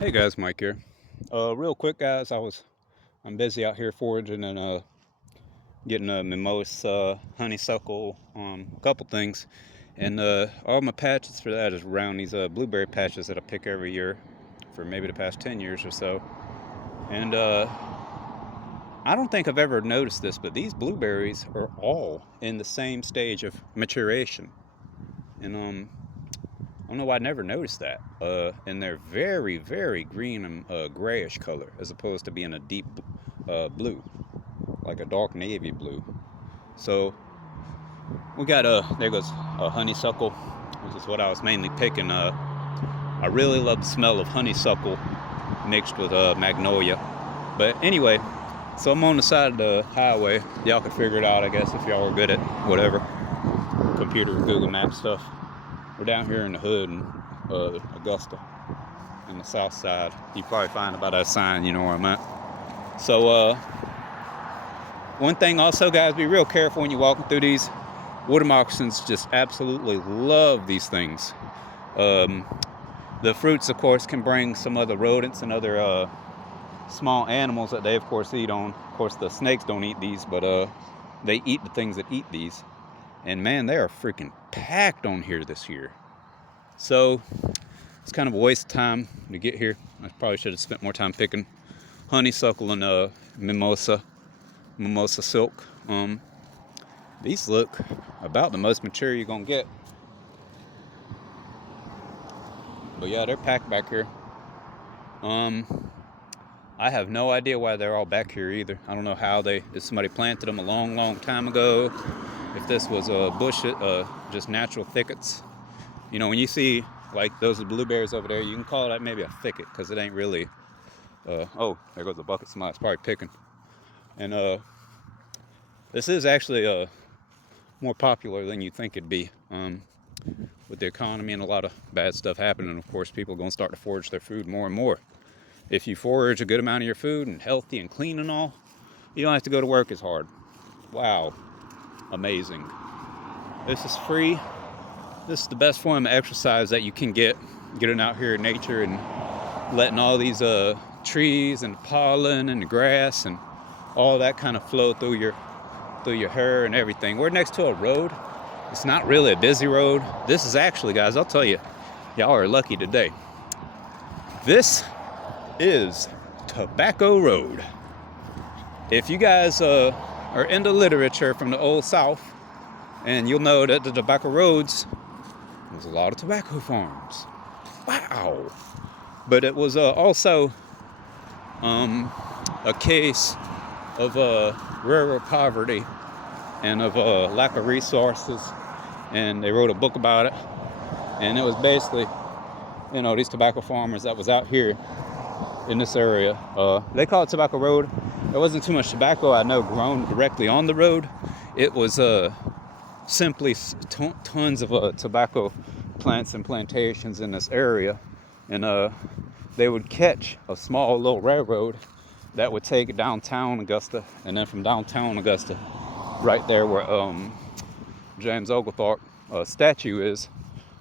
Hey guys, Mike here. Real quick, guys, I'm busy out here foraging and getting a mimosa, honeysuckle, a couple things, and all my patches for that is around these blueberry patches that I pick every year for maybe the past 10 years or so. And I don't think I've ever noticed this, but these blueberries are all in the same stage of maturation, and I don't know why I never noticed that. And they're very, very green and grayish color, as opposed to being a deep blue, like a dark navy blue. So we got there goes a honeysuckle, which is what I was mainly picking. I really love the smell of honeysuckle mixed with magnolia. But anyway, so I'm on the side of the highway. Y'all can figure it out, I guess, if y'all are good at whatever computer, Google Maps stuff. We're down here in the hood in Augusta, in the south side. You probably find about that sign, you know where I'm at. So, one thing also, guys, be real careful when you're walking through these. Water moccasins just absolutely love these things. The fruits, of course, can bring some other rodents and other small animals that they, of course, eat on. Of course, the snakes don't eat these, but they eat the things that eat these. And man, they are freaking packed on here this year. So it's kind of a waste of time to get here. I probably should have spent more time picking honeysuckle and mimosa silk. These look about the most mature you're gonna get. But yeah, they're packed back here. I have no idea why they're all back here either. I don't know how if somebody planted them a long, long time ago. If this was a bush, just natural thickets. You know, when you see like those blueberries over there, you can call that maybe a thicket because it ain't really. Oh, there goes the bucket. Somebody's probably picking. And this is actually more popular than you think it'd be. With the economy and a lot of bad stuff happening, of course, people are going to start to forage their food more and more. If you forage a good amount of your food and healthy and clean and all, you don't have to go to work as hard. Wow, amazing. This is free. This is the best form of exercise that you can get, getting out here in nature and letting all these trees and pollen and the grass and all that kind of flow through your hair and everything. We're next to a road. It's not really a busy road. This is actually, guys, I'll tell you, y'all are lucky today. This is Tobacco Road. If you guys are into literature from the old South, and you'll know that the tobacco roads, there's a lot of tobacco farms. Wow. But it was also a case of rural poverty and of lack of resources. And they wrote a book about it. And it was basically, these tobacco farmers that was out here in this area. They call it Tobacco Road. There wasn't too much tobacco I know grown directly on the road. It was simply tons of tobacco plants and plantations in this area. And they would catch a small little railroad that would take it downtown Augusta, and then from downtown Augusta, right there where James Oglethorpe statue is,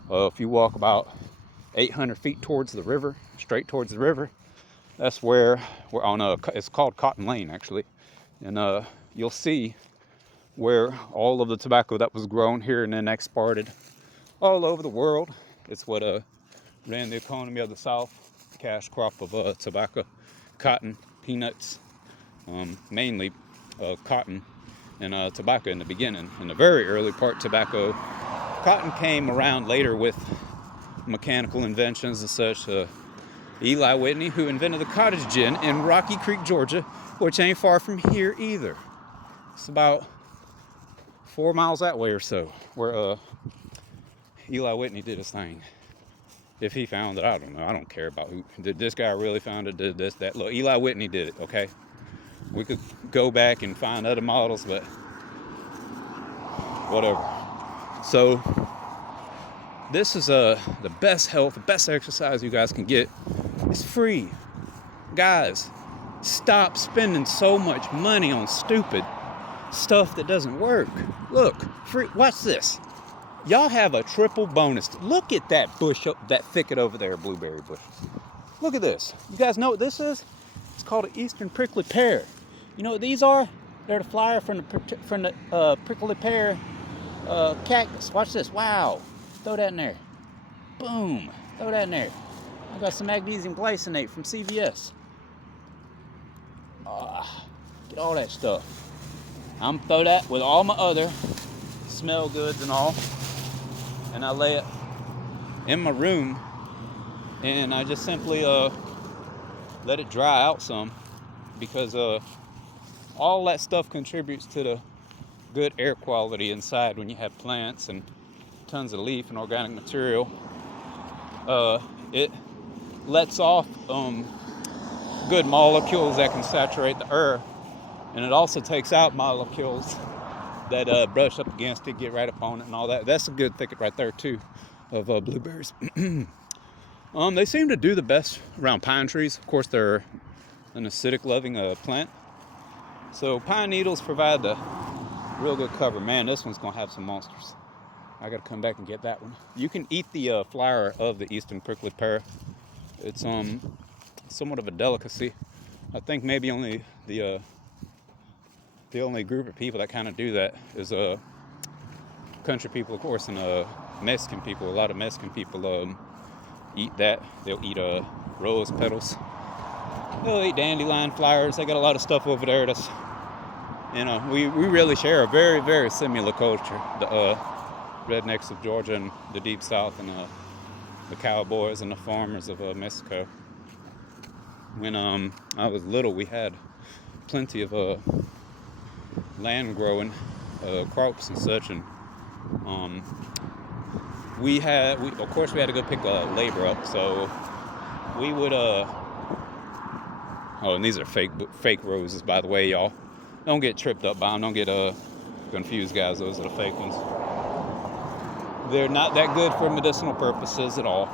if you walk about 800 feet towards the river, straight towards the river, that's where we're on it's called Cotton Lane actually, and you'll see where all of the tobacco that was grown here and then exported all over the world. It's what ran the economy of the South, cash crop of tobacco, cotton, peanuts, mainly cotton and tobacco in the beginning. In the very early part, tobacco. Cotton came around later with mechanical inventions and such. Eli Whitney, who invented the cottage gin in Rocky Creek, Georgia, which ain't far from here either. It's about 4 miles that way or so, where Eli Whitney did his thing. If he found it, I don't know. I don't care about who. Did this guy really found it? Did this, that? Look, Eli Whitney did it, okay? We could go back and find other models, but whatever. So this is the best health, the best exercise you guys can get. It's free. Guys, stop spending so much money on stupid stuff that doesn't work. Look, free. Watch this. Y'all have a triple bonus. Look at that bush, that thicket over there, blueberry bushes. Look at this. You guys know what this is? It's called an eastern prickly pear. You know what these are? They're the flower from the prickly pear cactus. Watch this. Wow. Throw that in there. Boom. Throw that in there. I got some magnesium glycinate from CVS. Get all that stuff. I'm throw that with all my other smell goods and all, and I lay it in my room, and I just simply let it dry out some, because all that stuff contributes to the good air quality inside when you have plants and tons of leaf and organic material. It lets off good molecules that can saturate the air, and it also takes out molecules that brush up against it, get right up on it and all that. That's a good thicket right there too of blueberries. They seem to do the best around pine trees. Of course, they're an acidic loving plant, so pine needles provide the real good cover. Man, this one's gonna have some monsters. I gotta come back and get that one. You can eat the flower of the eastern prickly pear. It's somewhat of a delicacy. I think maybe only the only group of people that kind of do that is country people, of course, and Mexican people. A lot of Mexican people eat that. They'll eat rose petals. They'll eat dandelion flowers. They got a lot of stuff over there. That's, you know, we really share a very, very similar culture. The rednecks of Georgia and the deep south, and the cowboys and the farmers of Mexico. When I was little, we had plenty of land growing, crops and such, and we of course we had to go pick labor up, so we would oh, and these are fake roses, by the way, y'all. Don't get tripped up by them. Don't get confused, guys. Those are the fake ones. They're not that good for medicinal purposes at all.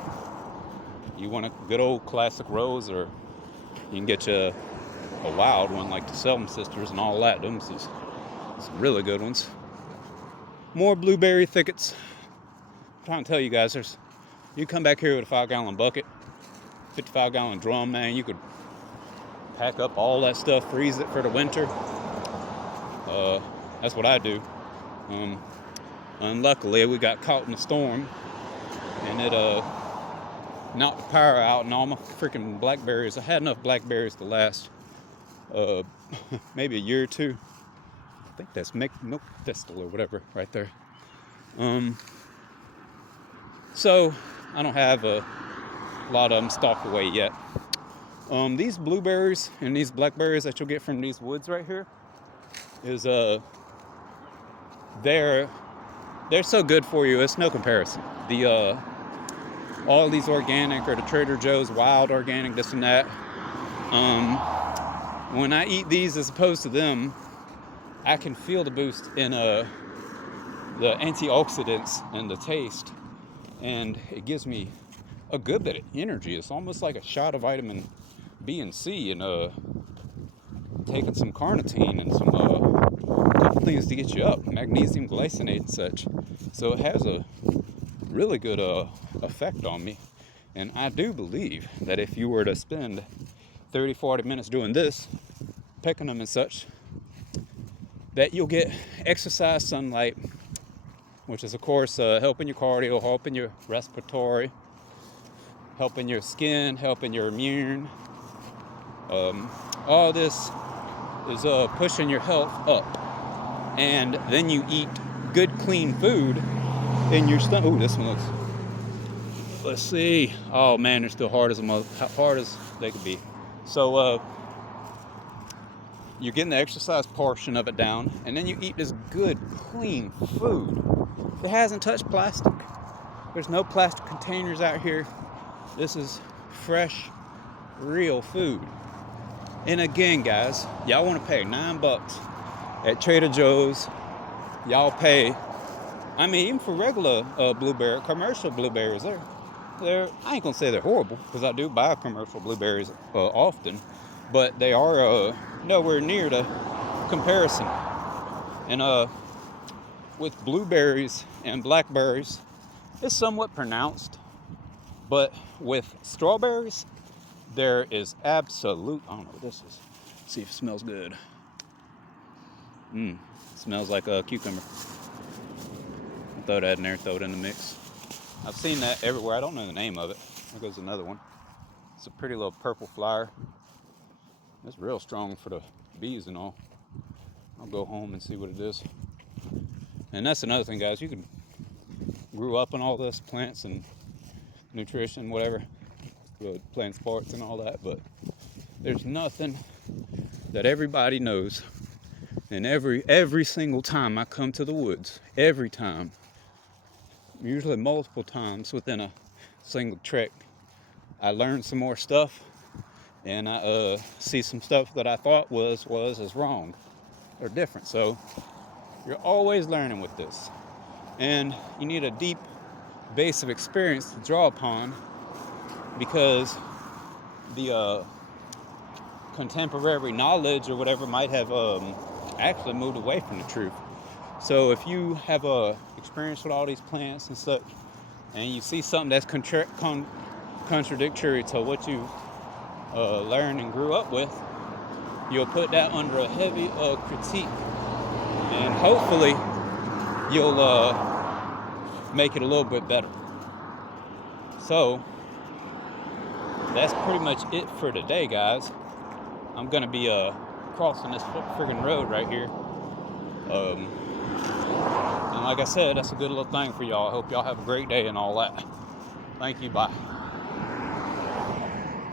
You want a good old classic rose, or you can get you a wild one like the Selma sisters and all that. Them is some really good ones. More blueberry thickets. I'm trying to tell you guys, you come back here with a 5-gallon bucket, 55-gallon drum, man. You could pack up all that stuff, freeze it for the winter. That's what I do. Unluckily, we got caught in a storm, and it knocked the power out, and all my freaking blackberries. I had enough blackberries to last maybe a year or two. I think that's milk thistle or whatever right there. So I don't have a lot of them stocked away yet. These blueberries and these blackberries that you'll get from these woods right here is they're so good for you. It's no comparison. The all these organic, or the Trader Joe's wild organic, this and that. When I eat these as opposed to them, I can feel the boost in the antioxidants and the taste, and it gives me a good bit of energy. It's almost like a shot of vitamin B and C, and taking some carnitine and some couple things to get you up, magnesium glycinate and such. So it has a really good effect on me, and I do believe that if you were to spend 30-40 minutes doing this, picking them and such, that you'll get exercise, sunlight, which is of course helping your cardio, helping your respiratory, helping your skin, helping your immune. All this is pushing your health up, and then you eat good, clean food in your stomach. Ooh, this one looks. Let's see. Oh man, they're still hard as they could be. So you're getting the exercise portion of it down, and then you eat this good, clean food. It hasn't touched plastic. There's no plastic containers out here. This is fresh, real food. And again, guys, y'all want to pay $9 at Trader Joe's. Y'all pay, I mean, even for regular commercial blueberries, they're, I ain't gonna say they're horrible, because I do buy commercial blueberries often, but they are nowhere near the comparison. And with blueberries and blackberries, it's somewhat pronounced, but with strawberries, there is absolute, I don't know what this is. Let's see if it smells good. It smells like a cucumber. I'll throw that in there, throw it in the mix. I've seen that everywhere. I don't know the name of it. There goes another one. It's a pretty little purple flower. It's real strong for the bees and all. I'll go home and see what it is. And that's another thing, guys. You can grew up on all this plants and nutrition, whatever, playing sports and all that, but there's nothing that everybody knows. And every single time I come to the woods, every time, usually multiple times within a single trek, I learn some more stuff, and I see some stuff that I thought was wrong or different. So you're always learning with this, and you need a deep base of experience to draw upon, because the contemporary knowledge or whatever might have actually moved away from the truth. So if you have experience with all these plants and such, and you see something that's contradictory to what you learned and grew up with, you'll put that under a heavy critique, and hopefully you'll make it a little bit better. So that's pretty much it for today, guys. I'm gonna be crossing this friggin' road right here. And like I said, that's a good little thing for y'all. I hope y'all have a great day and all that. Thank you. Bye.